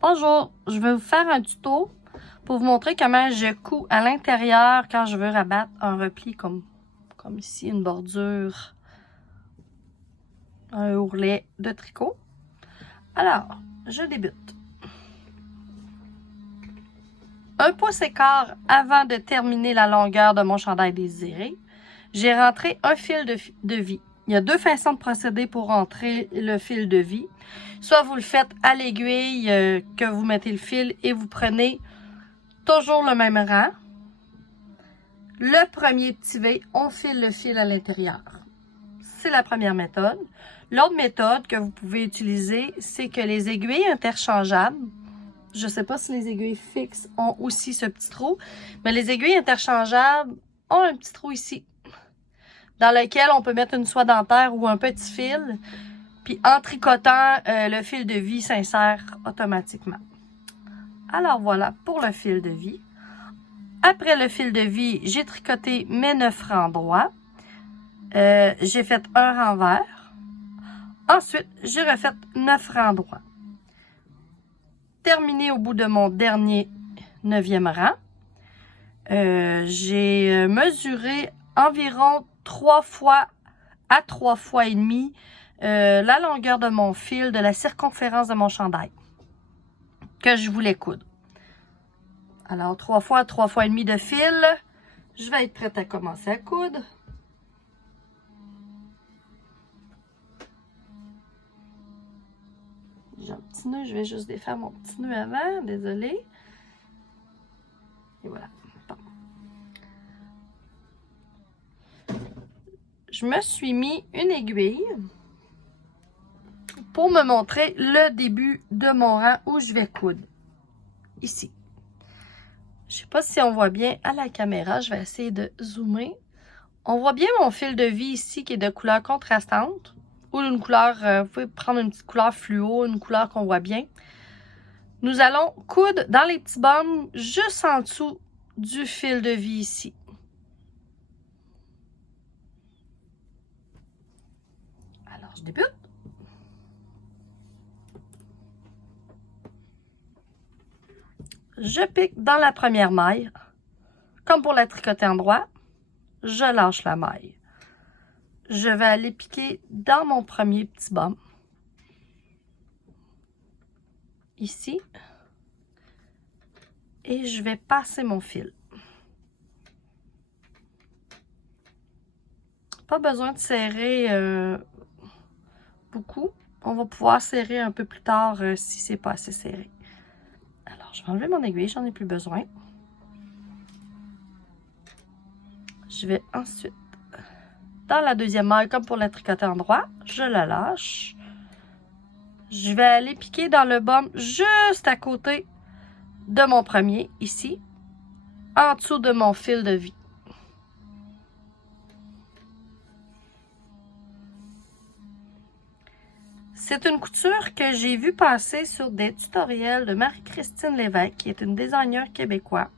Bonjour, je vais vous faire un tuto pour vous montrer comment je couds à l'intérieur quand je veux rabattre un repli comme ici, une bordure, un ourlet de tricot. Alors, je débute. 1,25 pouce avant de terminer la longueur de mon chandail désiré, j'ai rentré un fil de vie. Il y a deux façons de procéder pour rentrer le fil de vie. Soit vous le faites à l'aiguille, que vous mettez le fil et vous prenez toujours le même rang. Le premier petit V, on file le fil à l'intérieur. C'est la première méthode. L'autre méthode que vous pouvez utiliser, c'est que les aiguilles interchangeables, je ne sais pas si les aiguilles fixes ont aussi ce petit trou, mais les aiguilles interchangeables ont un petit trou ici, dans lequel on peut mettre une soie dentaire ou un petit fil, puis en tricotant, le fil de vie s'insère automatiquement. Alors voilà pour le fil de vie. Après le fil de vie, j'ai tricoté mes 9 rangs droits. J'ai fait un renvers. Ensuite, j'ai refait 9 rangs droits. Terminé au bout de mon dernier 9e rang. J'ai mesuré environ 3 fois à 3 fois et demi la longueur de mon fil, de la circonférence de mon chandail que je voulais coudre. Alors, 3 fois à 3 fois et demi de fil. Je vais être prête à commencer à coudre. J'ai un petit nœud, je vais juste défaire mon petit nœud avant, désolée. Et voilà. Bon. Je me suis mis une aiguille pour me montrer le début de mon rang où je vais coudre. Ici. Je ne sais pas si on voit bien à la caméra, je vais essayer de zoomer. On voit bien mon fil de vie ici qui est de couleur contrastante. Ou une couleur, vous pouvez prendre une petite couleur fluo, une couleur qu'on voit bien. Nous allons coudre dans les petits bums juste en dessous du fil de vie ici. Alors, je débute. Je pique dans la première maille. Comme pour la tricoter en droit, je lâche la maille. Je vais aller piquer dans mon premier petit bas. Ici. Et je vais passer mon fil. Pas besoin de serrer beaucoup. On va pouvoir serrer un peu plus tard si c'est pas assez serré. Alors, je vais enlever mon aiguille, j'en ai plus besoin. Je vais ensuite, dans la deuxième maille, comme pour la tricoter en droit, je la lâche. Je vais aller piquer dans le bum juste à côté de mon premier, ici, en dessous de mon fil de vie. C'est une couture que j'ai vue passer sur des tutoriels de Marie-Christine Lévesque, qui est une designer québécoise.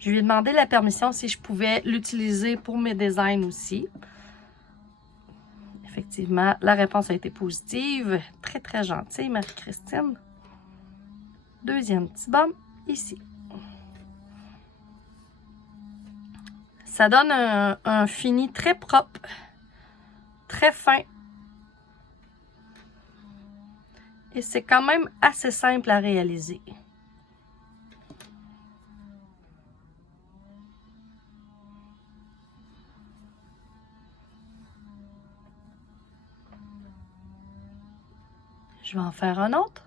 Je lui ai demandé la permission si je pouvais l'utiliser pour mes designs aussi. Effectivement, la réponse a été positive. Très, très gentille, Marie-Christine. Deuxième petit bum, ici. Ça donne un fini très propre, très fin. Et c'est quand même assez simple à réaliser. Je vais en faire un autre.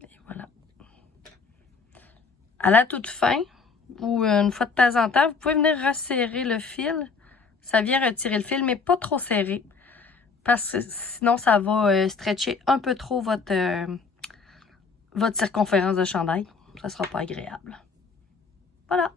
Et voilà. À la toute fin, ou une fois de temps en temps, vous pouvez venir resserrer le fil. Ça vient retirer le fil, mais pas trop serré. Parce que sinon, ça va stretcher un peu trop votre circonférence de chandail. Ça ne sera pas agréable. Voilà.